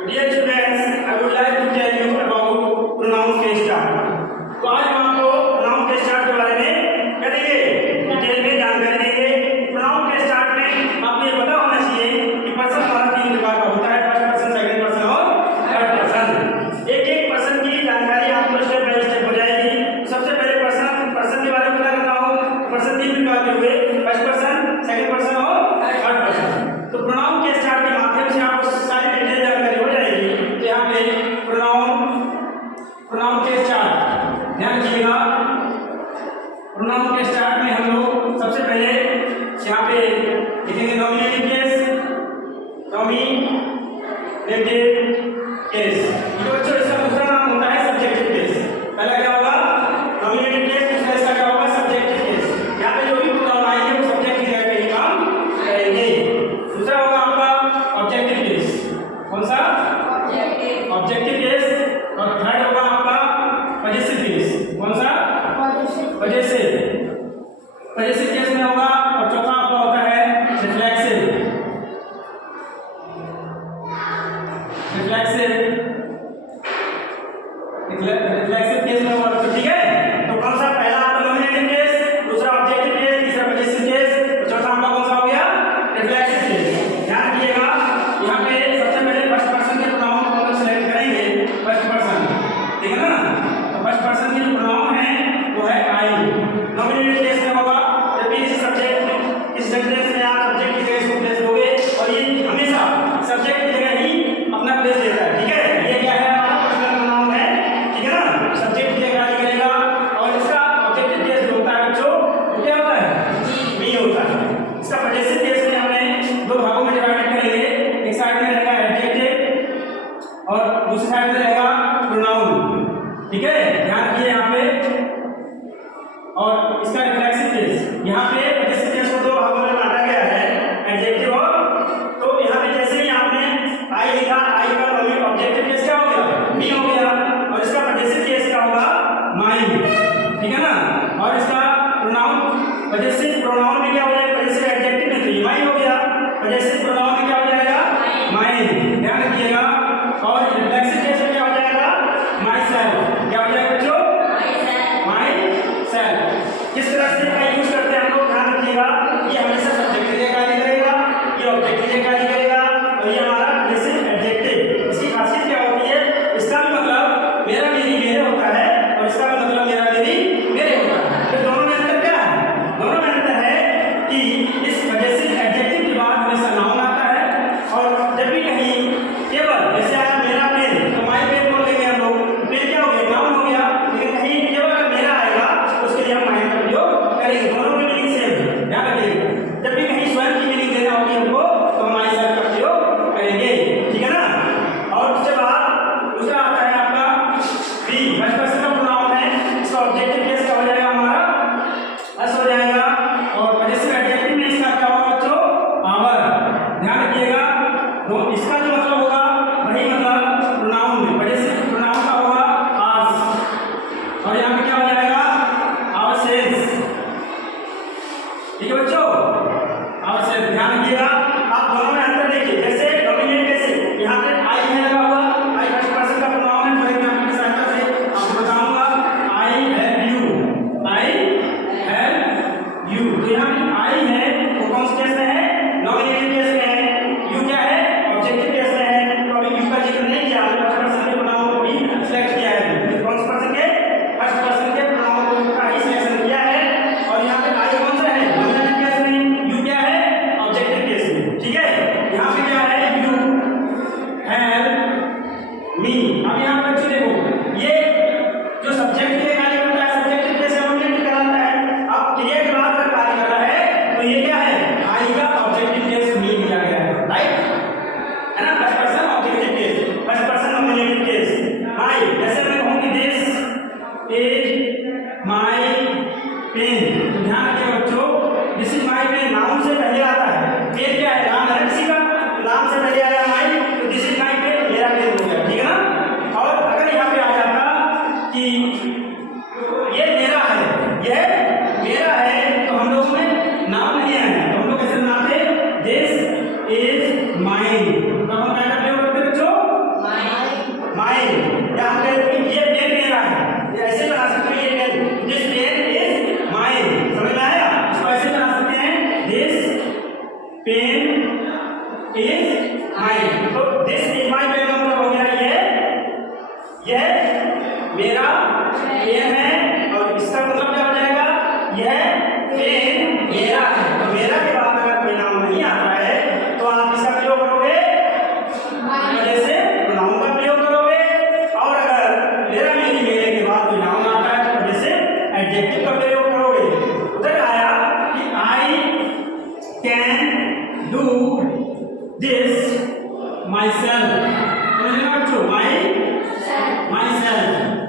Dear students, I would like to tell you about pronoun के start। तो आज हम आपको pronoun के start के बारे में करेंगे, डिटेल में जानकारी देंगे। pronoun के start में आपको ये पता होना चाहिए कि पर्सन हमारा तीन प्रकार का होता है, फर्स्ट पर्सन, सेकंड पर्सन और थर्ड पर्सन। एक एक पर्सन की जानकारी आपको स्टेप बाय स्टेप हो जाएगी। सबसे पहले पर्सन के बारे में पता करना हो। पर्सन तीन प्रकार के हुए, फर्स्ट पर्सन, सेकंड पर्सन और थर्ड पर्सन। तो pronoun के start के माध्यम से आपको सारी डिटेल जानकारी हो जाएगी। यहाँ पे प्रोनाउन के स्टार्ट ध्यान रखिएगा। प्रोनाउन के स्टार्ट में हम लोग सबसे पहले यहाँ पे लिखेंगे नॉमिनेटिव केस, तो बच्चों इसका दूसरा नाम होता है सब्जेक्टिव केस। पहला क्या होगा? नॉमिनेटिव केस, दूसरा इसका क्या होगा? Subjective case. यहाँ पे जो भी प्रोनाउन आएंगे वो सब्जेक्ट की जगह पे ही काम करेंगे। दूसरा होगा आपका ऑब्जेक्टिव केस। कौन सा? Objective case. और थर्ड होगा आपका पजेसिव केस। कौन सा? पजेसिव केस में होगा। और चौथा आपका होता है रिफ्लेक्सिव केस में होगा। तो ठीक है, तो कौन सा? पहला आपका नॉमिनेटिव केस, दूसरा ऑब्जेक्टिव केस, तीसरा पजेसिव केस, और चौथा आपका कौन सा हो गया? Reflexive case. ध्यान रखिएगा, यहाँ पे सबसे पहले फर्स्ट पर्सन के प्रोनाउन को हम लोग सेलेक्ट करेंगे। फर्स्ट पर्सन, ठीक है ना? तो फर्स्ट पर्सन की जो प्रोनाउन है वो है आई। नॉमिनेटिव केस में होगा जब भी इस सब्जेक्ट इस सेंटेंस में आप सब्जेक्ट की जगह इसको प्लेस दोगे, और ये हमेशा सब्जेक्ट की जगह ही अपना प्लेस देता है। ठीक है, ये क्या है? हमारा पर्सनल प्रोनाउन है, ठीक है ना? सब्जेक्ट की जगह ही करेगा। और इसका ऑब्जेक्टिव केस जो होता है बच्चों, वो क्या होता है? मी होता है। इसका पजेसिव केस में हमें दो भागों में डिवाइड करेंगे। एक साइड में रहेगा एडजेक्टिव और दूसरी साइड में रहेगा प्रोनाउन। ठीक है, ध्यान रखिए यहाँ पे। और इसका रिफ्लेक्सिव केस, यहाँ पे पजेसिव केस को दो भागों में बांटा गया है, एडजेक्टिव और। तो यहाँ पे जैसे ही आपने आई लिखा, आई का ऑब्जेक्टिव केस क्या हो गया? मी हो गया। और इसका पजेसिव केस क्या होगा? माइन। ठीक है ना? और इसका प्रोनाउन, पजेसिव प्रोनाउन में क्या हो जाएगा? पजेसिव एडजेक्टिव में तो ये माइन हो गया, पजेसिव प्रोनाउन में क्या हो जाएगा? माइन। ध्यान रखिएगा। और रिफ्लेक्सिव केस में क्या हो जाएगा? My self. क्या हो जाएगा बच्चों? My self. किस तरह से इसका यूज करते हैं हम लोग, ध्यान रखिएगा। ये हमेशा सब्जेक्ट की जगह कार्य करेगा, ये ऑब्जेक्ट की जगह कार्य करेगा, और ये हमारा पजेसिव एडजेक्टिव। इसकी खासियत क्या होती है? इसका भी मतलब मेरा मेरी मेरे होता है, और इसका भी मतलब मेरा मेरी मेरे होता है। तो दोनों में अंतर क्या है? दोनों में अंतर है कि इस पजेसिव एडजेक्टिव के बाद हमेशा नाउन आता है। और जब भी कहीं केवल जैसे आया मेरा पेन, तो माई पेन बोल देंगे हम लोग, पेन क्या हो गया? नाउन हो गया। लेकिन कहीं केवल अगर मेरा आएगा तो उसके लिए हम माइन का प्रयोग करेंगे। दोनों की मीनिंग सेम है, ध्यान रखिएगा। जब भी कहीं स्वयं की मीनिंग देना होगी हमको, तो हम माई सेल्फ का प्रयोग करेंगे। ठीक है ना? और उसके बाद दूसरा आता है आपका बी। फर्स्ट पर्सन का प्रोनाउन है, इसका ऑब्जेक्टिव केस क्या हो जाएगा? हमारा अस हो जाएगा। और पजेसिव एडजेक्टिव में इसका क्या होगा बच्चों? आवर। ध्यान रखिएगा। तो इसका जो मतलब होगा वही मतलब प्रोनाउन में, पजेसिव प्रोनाउन का होगा आस। और यहाँ पे क्या हो जाएगा? Our cells. ठीक है बच्चों, आवर सेल्स। ध्यान रखिएगा। आप दोनों में अंतर देखिए। जैसे डोमिनेट कैसे, यहाँ पे आई है लगा हुआ, आई फर्स्ट पर्सन का प्रोनाउन है। फॉर एग्जांपल की सहायता से आपको बताऊंगा, I have you, I have you. तो यहाँ पे आई है वो कौन से केस में है? नॉमिनेटिव केस में है। यू क्या है? ऑब्जेक्टिव केस में है। तो अभी यू का जिक्र नहीं किया, हमने फर्स्ट पर्सन के प्रोनाउन को भी सिलेक्ट किया है। कौन से पर्सन के? फर्स्ट पर्सन के प्रोनाउन का ही सिलेक्शन किया है। और यहाँ पे आई कौन सा है? नॉमिनेटिव केस में। यू क्या है? ऑब्जेक्टिव केस में। ठीक है, यहाँ पे क्या है? You have me. अब यहाँ पे बच्चों देखो, ये जो सब्जेक्ट के लिए कार्य करता है, सब्जेक्टिव केस नॉमिनेटिव कराता है। अब क्रिया के बाद अगर कार्य कर रहा है तो ये क्या है? आई का ऑब्जेक्टिव केस मी दिया गया है, राइट? है ना? First person objective case, first person nominative case. My, जैसे मैं कहूँ कि दिस इज माई पेन, तो ध्यान रखिएगा बच्चों, this is my pen noun से पहले आता है। पेन क्या है? नाम है किसी का, नाम से पहले आया माई, तो दिस इज माई पेन, मेरा पेन हो गया। ठीक है ना? और अगर यहाँ पे आ जाता कि ये मेरा है, यह मेरा है, तो हम लोग में नाम नहीं आया, तो हम लोग कैसे बनाते? This is mine. तो हम क्या करते हैं बच्चों? मेरा पेन है, और इसका मतलब क्या हो जाएगा, यह पेन मेरा है। तो मेरा के बाद अगर कोई नाउन नहीं आता है तो आप इसका प्रयोग करोगे जैसे नाउन का प्रयोग करोगे, और अगर मेरा मेरी मेरे के बाद कोई नाउन आता है तो जैसे एडजेक्टिव का प्रयोग करोगे। उधर आया कि I can do this my self, my self